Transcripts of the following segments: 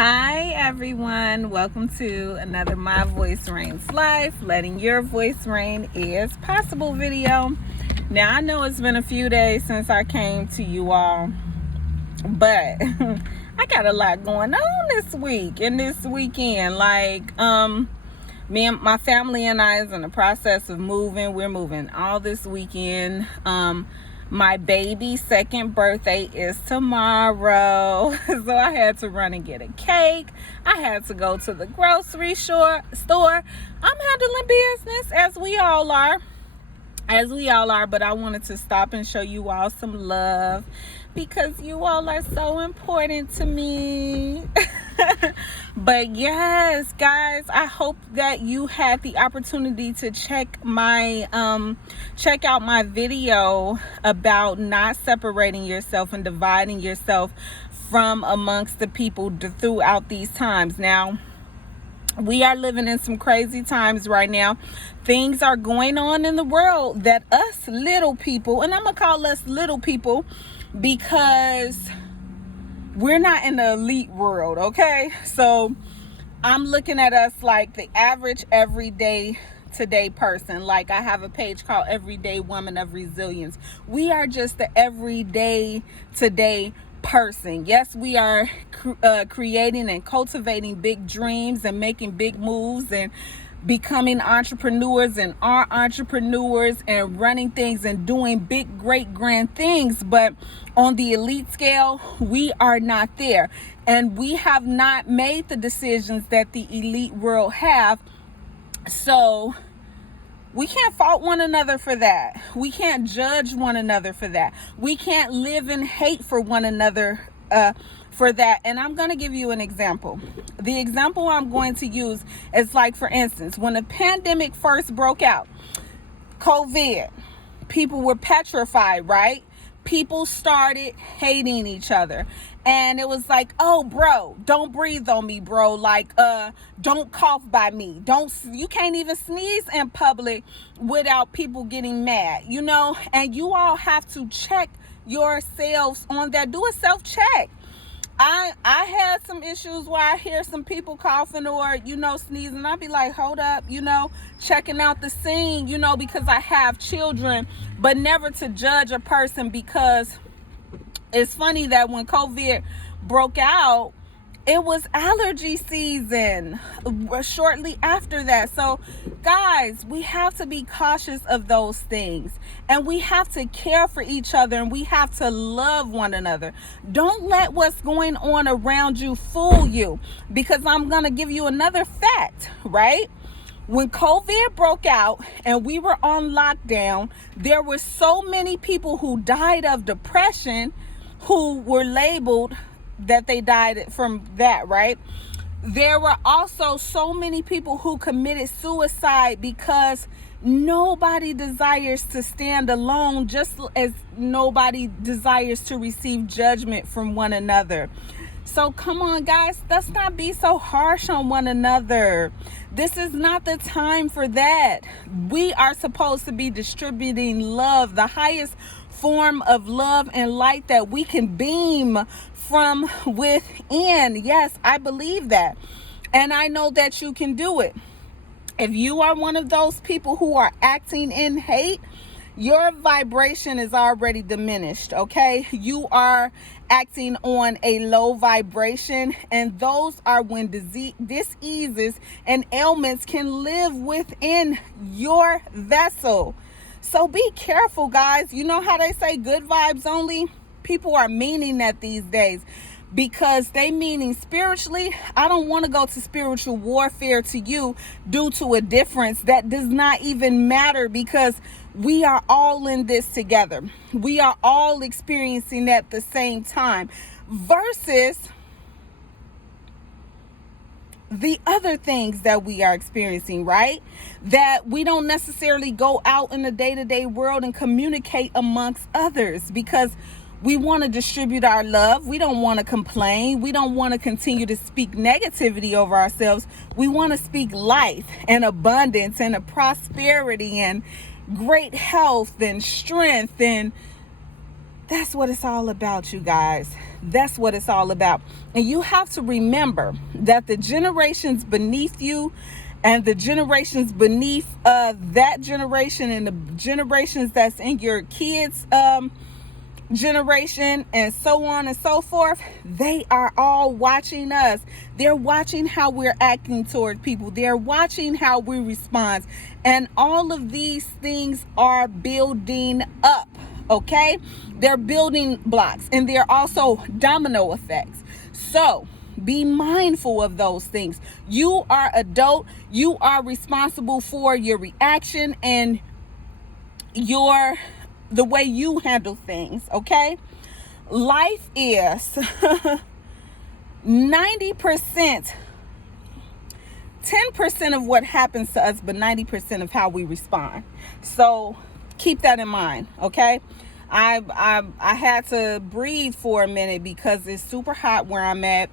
Hi everyone, welcome to another My Voice Reigns Life, letting your voice reign is possible video. Now I know it's been a few days since I came to you all, but I got a lot going on this week and this weekend. Me and my family and I is in the process of moving. We're moving all this weekend. My baby's second birthday is tomorrow. So I had to run and get a cake. I had to go to the grocery store. I'm handling business as we all are. But I wanted to stop and show you all some love because you all are so important to me. But yes, guys, I hope that you had the opportunity to check out my video about not separating yourself and dividing yourself from amongst the people throughout these times. Now, we are living in some crazy times right now. Things are going on in the world that us little people, and I'm gonna call us little people because we're not in the elite world, okay? So I'm looking at us like the average everyday today person. Like, I have a page called Everyday Woman of Resilience. We are just the everyday today person. Yes, we are creating and cultivating big dreams and making big moves and becoming entrepreneurs and are entrepreneurs and running things and doing big, great, grand things. But on the elite scale, we are not there. And we have not made the decisions that the elite world have. So we can't fault one another for that. We can't judge one another for that. We can't live in hate for one another for that. And I'm going to give you an example. The example I'm going to use is, like, for instance, when the pandemic first broke out, COVID, people were petrified, right? People started hating each other. And it was like, oh, bro, don't breathe on me, bro. Like, don't cough by me. You can't even sneeze in public without people getting mad, you know? And you all have to check yourselves on that. Do a self-check. I had some issues where I hear some people coughing or, sneezing. I'd be like, hold up, checking out the scene, because I have children, but never to judge a person, because it's funny that when COVID broke out, it was allergy season shortly after that. So guys, we have to be cautious of those things, and we have to care for each other, and we have to love one another. Don't let what's going on around you fool you, because I'm going to give you another fact, right? When COVID broke out and we were on lockdown, there were so many people who died of depression who were labeled that they died from that, right? There were also so many people who committed suicide because nobody desires to stand alone, just as nobody desires to receive judgment from one another. So come on, guys, let's not be so harsh on one another. This is not the time for that. We are supposed to be distributing love, the highest form of love and light that we can beam from within. Yes, I believe that. And I know that you can do it. If you are one of those people who are acting in hate, your vibration is already diminished, okay? You are acting on a low vibration, and those are when diseases and ailments can live within your vessel. So be careful, guys. You know how they say good vibes only? People are meaning that these days, because they meaning spiritually. I don't want to go to spiritual warfare to you due to a difference that does not even matter, because we are all in this together. We are all experiencing at the same time, versus the other things that we are experiencing, right? That we don't necessarily go out in the day-to-day world and communicate amongst others, because we want to distribute our love. We don't want to complain. We don't want to continue to speak negativity over ourselves. We want to speak life and abundance and a prosperity and great health and strength and That's what it's all about, you guys. That's what it's all about. And you have to remember that the generations beneath you and the generations beneath that generation and the generations that's in your kids' generation and so on and so forth, they are all watching us. They're watching how we're acting toward people. They're watching how we respond. And all of these things are building up, okay? They're building blocks, and they're also domino effects. So be mindful of those things. You are adult. You are responsible for your reaction and the way you handle things, okay? Life is 90%, 10% of what happens to us, but 90% of how we respond. So keep that in mind, okay? I had to breathe for a minute because it's super hot where I'm at.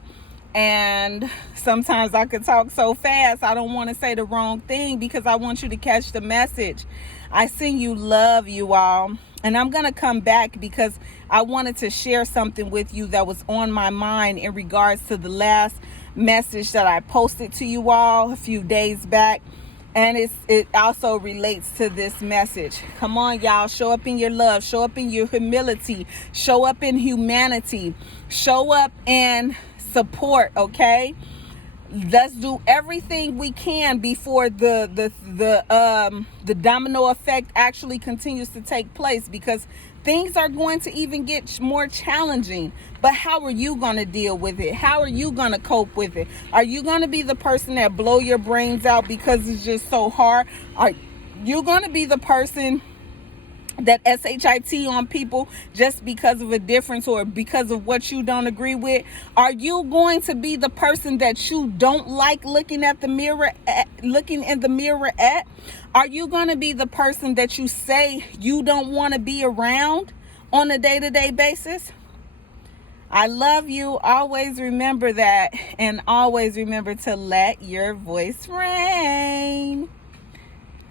And sometimes I could talk so fast, I don't want to say the wrong thing because I want you to catch the message. I send you love, you all. And I'm going to come back because I wanted to share something with you that was on my mind in regards to the last message that I posted to you all a few days back. And it also relates to this message. Come on, y'all. Show up in your love. Show up in your humility. Show up in humanity. Show up and support, okay? Let's do everything we can before the domino effect actually continues to take place, because things are going to even get more challenging. But how are you going to deal with it? How are you going to cope with it? Are you going to be the person that blow your brains out because it's just so hard? Are you going to be the person that SHIT on people just because of a difference or because of what you don't agree with? Are you going to be the person that you don't like looking in the mirror at? Are you going to be the person that you say you don't want to be around on a day-to-day basis? I love you. Always remember that, and always remember to let your voice reign.